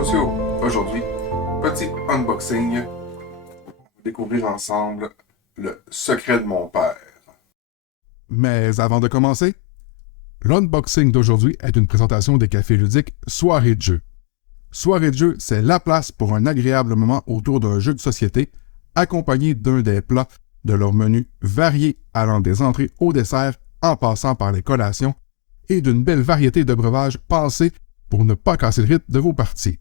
sociaux. Aujourd'hui, petit unboxing. On va découvrir ensemble le secret de mon père. Mais avant de commencer, l'unboxing d'aujourd'hui est une présentation des cafés ludiques Soirée de jeu. Soirée de jeu, c'est la place pour un agréable moment autour d'un jeu de société, accompagné d'un des plats de leur menu varié allant des entrées au dessert en passant par les collations et d'une belle variété de breuvages pensés pour ne pas casser le rythme de vos parties.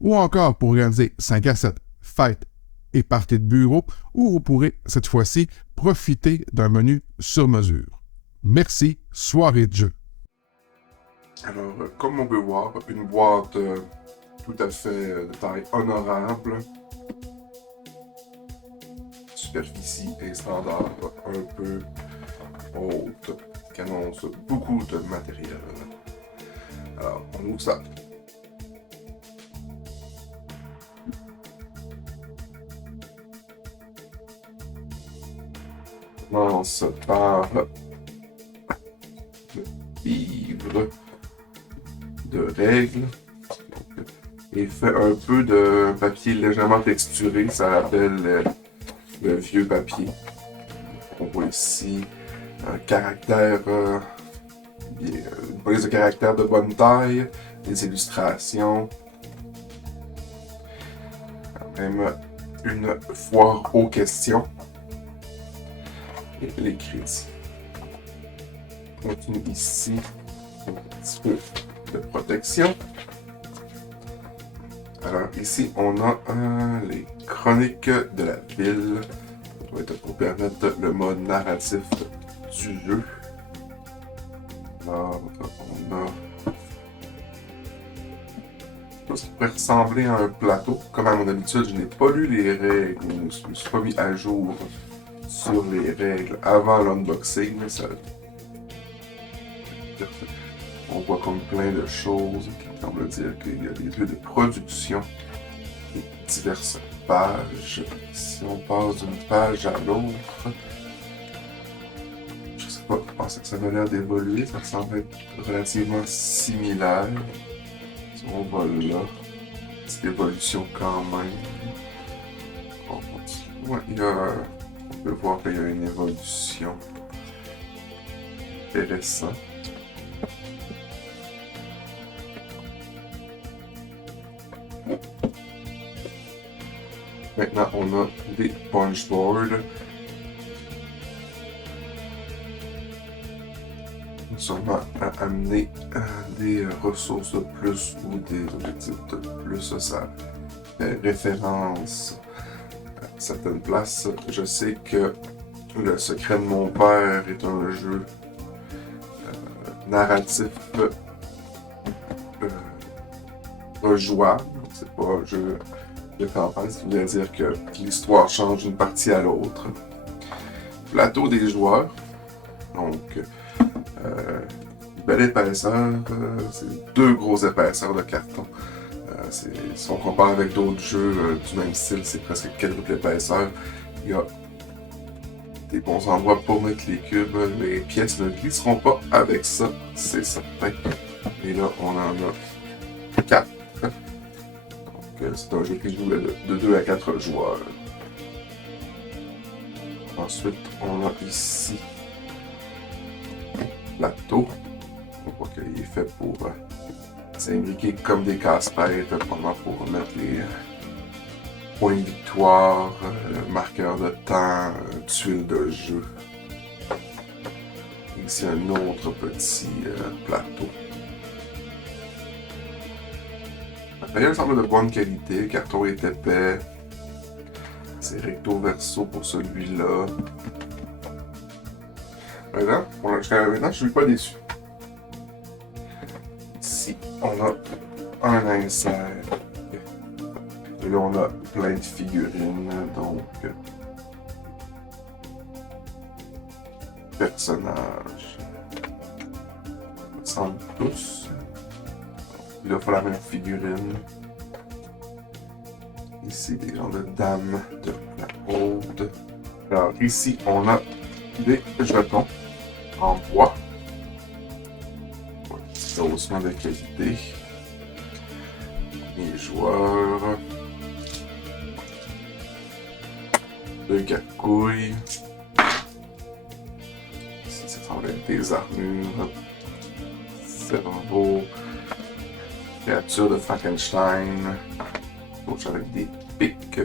Ou encore pour réaliser 5 à 7 fêtes et parties de bureau où vous pourrez cette fois-ci profiter d'un menu sur mesure. Merci, Soirée de jeu. Alors, comme on peut voir, une boîte tout à fait de taille honorable. Superficie et standard un peu haute, qui annonce beaucoup de matériel. Alors, on ouvre ça. On commence par le livre de règles. Il fait un peu de papier légèrement texturé, ça rappelle le vieux papier. On voit ici un caractère, une police de caractère de bonne taille, des illustrations, quand même une foire aux questions et les crédits. On continue ici un petit peu de protection. Alors ici, on a les chroniques de la ville. Ça doit être pour permettre le mode narratif du jeu. Alors, on a ce qui pourrait ressembler à un plateau. Comme à mon habitude, je n'ai pas lu les règles, je ne me suis pas mis à jour sur les règles avant l'unboxing. On voit comme plein de choses qui semblent dire qu'il y a des lieux de production et diverses pages. Si on passe d'une page à l'autre, je sais pas, je pense que ça a l'air d'évoluer, ça semble être relativement similaire. Si on va là, petite évolution quand même. On continue. Ouais, on peut voir qu'il y a une évolution intéressante. Maintenant, on a des punchboards. Sûrement à amener des ressources de plus ou des objectifs de plus. Ça fait référence à certaines places. Je sais que Le secret de mon père est un jeu narratif rejouable. C'est pas un jeu de campagne, ce qui veut dire que l'histoire change d'une partie à l'autre. Plateau des joueurs. Donc, belle épaisseur. C'est 2 grosses épaisseurs de carton. Si on compare avec d'autres jeux du même style, c'est presque quadruple épaisseur. Il y a des bons endroits pour mettre les cubes. Les pièces ne glisseront pas avec ça, c'est certain. Et là, on en a 4. Donc, c'est un jeu qui joue de 2 à 4 joueurs. Ensuite, on a ici plateau. On voit qu'il est fait pour s'imbriquer comme des casse-têtes, probablement pour mettre les points de victoire, marqueur de temps, tuile de jeu. Ici, un autre petit plateau. Le matériel semble de bonne qualité, le carton est épais. C'est recto verso pour celui-là. Jusqu'à maintenant, je ne suis pas déçu. Ici, on a un insert. Et là, on a plein de figurines, donc personnages. Ils ressemblent tous. Là, il faut la même figurine. Ici, des genres de dames de la haute. Alors, ici, on a des jetons en bois. Petit haussement de qualité. les joueurs. 2 4 couilles. Ici, ça semble être des armures. Cerveau. Créature de Frankenstein. Gauche avec des pics.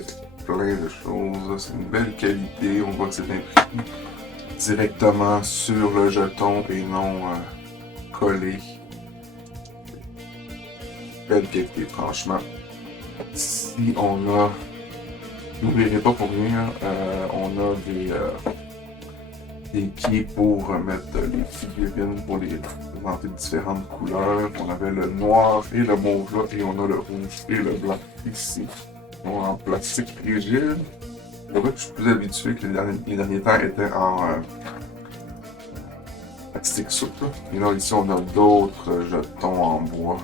Plein de choses. C'est une belle qualité. On voit que c'est imprimé directement sur le jeton et non collé. Belle qualité, franchement. Si on a... N'oubliez pas pour rien, on a des pieds pour mettre les figurines pour les présenter différentes couleurs. On avait le noir et le mauve là, et on a le rouge et le blanc ici. En plastique rigide. C'est vrai que je suis plus habitué que les derniers temps étaient en plastique souple. Et là, ici, on a d'autres jetons en bois.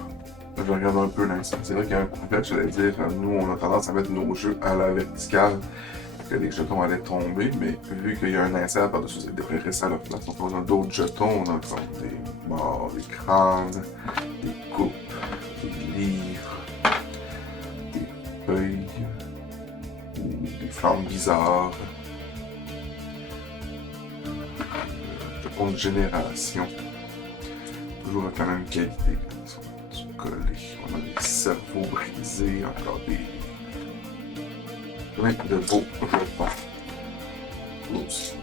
Là, je regarde un peu l'instant. C'est vrai qu'il y a un couvert, j'allais dire, nous, on a tendance à mettre nos jeux à la verticale, que les jetons allaient tomber, mais vu qu'il y a un insert par-dessus, ça devrait rester à leur place. Donc, on a d'autres jetons, on a comme des morts, des crânes, des coupes, des livres, des feuilles, ou des flammes bizarres. Jetons de génération. Toujours avec la même qualité. On a des cerveaux brisés, encore des... plein de beaux jetons. L'autre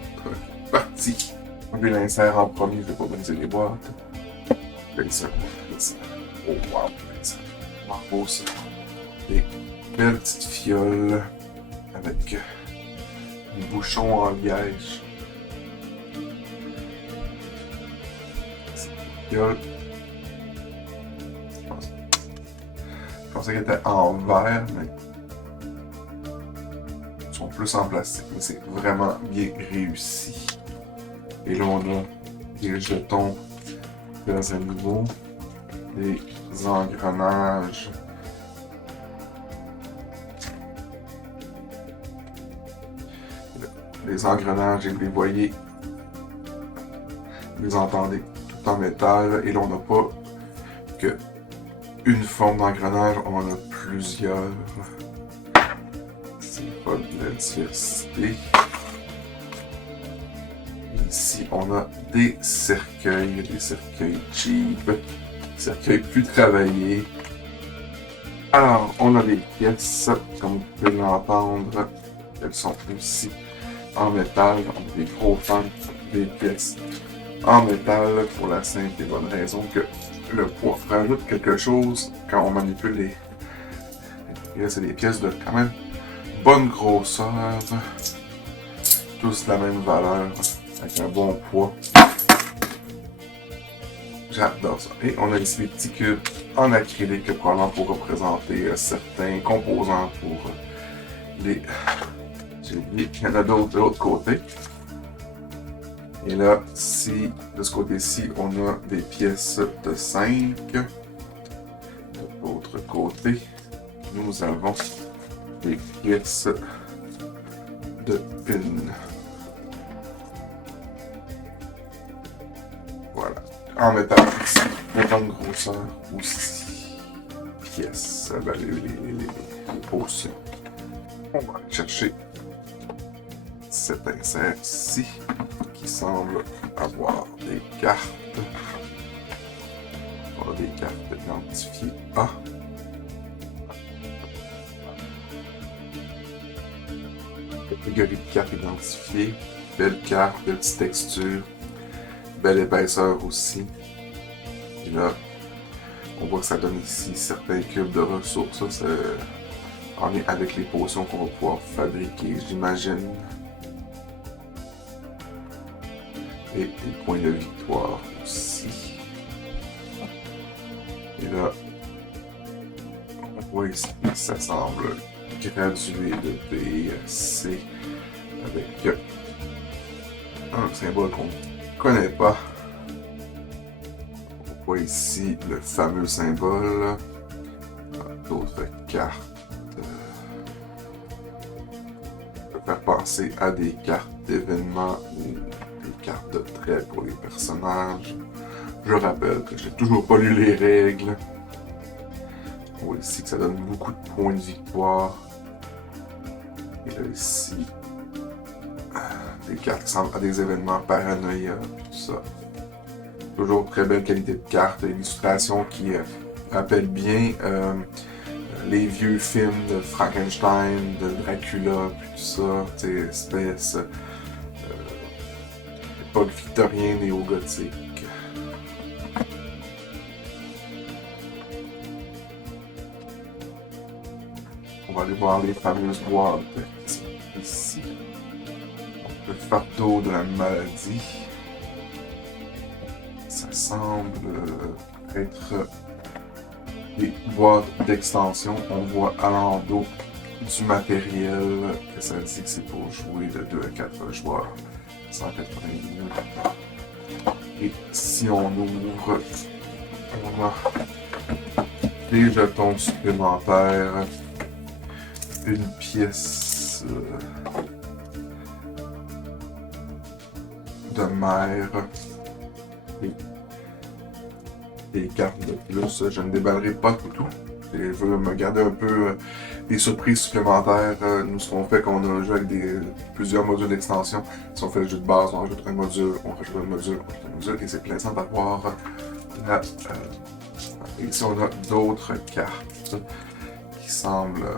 partie. On va l'insère en premier, je vais pas briser les boîtes. L'insert. Oh wow, l'insert. Bravo ça. Des belles petites fioles avec des bouchons en liège. Ces fioles. Je pensais qu'elle était en verre, mais ils sont plus en plastique. Mais c'est vraiment bien réussi. Et là, on a des jetons très à nouveau, des engrenages. Les engrenages, et vous les voyez, vous les entendez tout en métal. Et là, on n'a pas que une forme d'engrenage, on en a plusieurs. C'est pas de la diversité. Ici, on a des cercueils cheap, des cercueils plus travaillés. Alors, on a des pièces, comme vous pouvez l'entendre, elles sont aussi en métal. On a des gros fans, des pièces en métal pour la simple et bonne raison que le poids rajoute quelque chose quand on manipule les... C'est des pièces de quand même bonne grosseur, tous la même valeur, avec un bon poids. J'adore ça. Et on a ici des petits cubes en acrylique, probablement pour représenter certains composants pour les... J'ai oublié, il y en a d'autres de l'autre côté. Et là, si de ce côté-ci, on a des pièces de 5. De l'autre côté, nous avons des pièces de pin. Voilà. En métal ici, de bonne grosseur aussi. Pièces, les potions. On va aller chercher cet insert-ci qui semble avoir des cartes. On a des cartes identifiées A. Catégorie de cartes identifiées. Belle carte, belle petite texture. Belle épaisseur aussi. Et là, on voit que ça donne ici certains cubes de ressources. Ça, on est avec les potions qu'on va pouvoir fabriquer, j'imagine. Et des points de victoire aussi. Et là, on voit ici que ça semble gradué de B, C, avec un symbole qu'on ne connaît pas. On voit ici le fameux symbole. D'autres cartes. On peut faire penser à des cartes d'événements ou des cartes de traits pour les personnages. Je rappelle que j'ai toujours pas lu les règles. On voit ici que ça donne beaucoup de points de victoire. Et là, ici, des cartes qui semblent à des événements paranoïa, tout ça. Toujours très belle qualité de carte, une illustration qui rappelle bien les vieux films de Frankenstein, de Dracula, puis tout ça, tu sais, espèce époque victorienne néo-gothique. On va aller voir les fameuses boîtes qui sont ici. Le fardeau de la maladie. Ça semble être des boîtes d'extension. On voit à l'endos du matériel que ça dit que c'est pour jouer de 2 à 4 joueurs. 180 minutes. Et si on ouvre, on a des jetons supplémentaires, une pièce de mer et des cartes de plus. Je ne déballerai pas tout. Je veux me garder un peu des surprises supplémentaires. Nous serons fait qu'on a joué avec plusieurs modules d'extension. Si on fait le jeu de base, on rajoute un module, on rajoute un module, on rajoute un module, et c'est plaisant d'avoir la... ici on a d'autres cartes qui semblent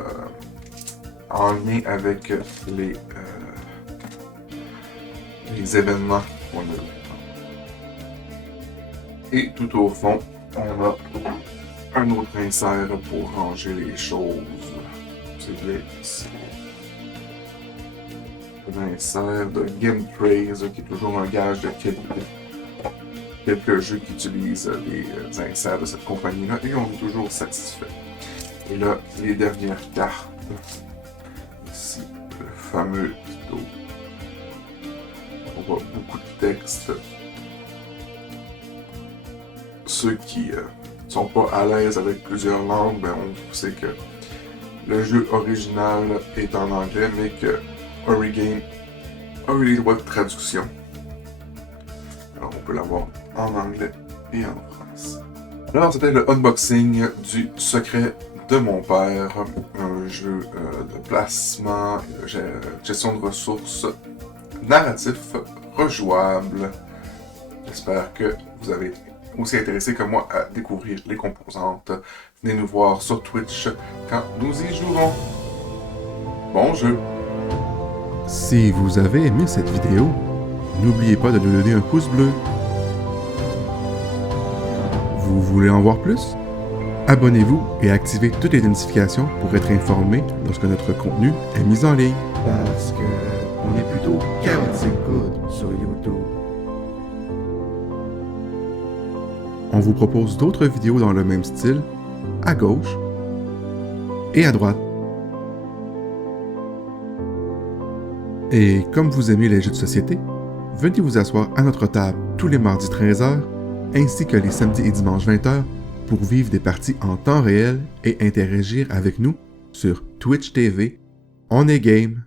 en lien avec les événements qu'on a eu. Et tout au fond, on a un autre insert pour ranger les choses. C'est ici. Un insert de Game Trace qui est toujours un gage de qualité. Quelques jeux qui utilisent les inserts de cette compagnie-là et on est toujours satisfait. Et là, les dernières cartes. Ici, le fameux tuto. On voit beaucoup de texte. Ceux qui sont pas à l'aise avec plusieurs langues, ben on sait que le jeu original est en anglais, mais que Origame a eu les droits de traduction. Alors on peut l'avoir en anglais et en français. Alors c'était le unboxing du Secret de mon père, un jeu de placement et de gestion de ressources narratif rejouable. J'espère que vous avez été aussi intéressé que moi à découvrir les composantes. Venez nous voir sur Twitch quand nous y jouerons. Bon jeu! Si vous avez aimé cette vidéo, n'oubliez pas de nous donner un pouce bleu. Vous voulez en voir plus? Abonnez-vous et activez toutes les notifications pour être informé lorsque notre contenu est mis en ligne. Parce que on est plutôt chaotic good sur YouTube. On vous propose d'autres vidéos dans le même style, à gauche et à droite. Et comme vous aimez les jeux de société, venez vous asseoir à notre table tous les mardis 13h ainsi que les samedis et dimanches 20h pour vivre des parties en temps réel et interagir avec nous sur Twitch TV. On est game!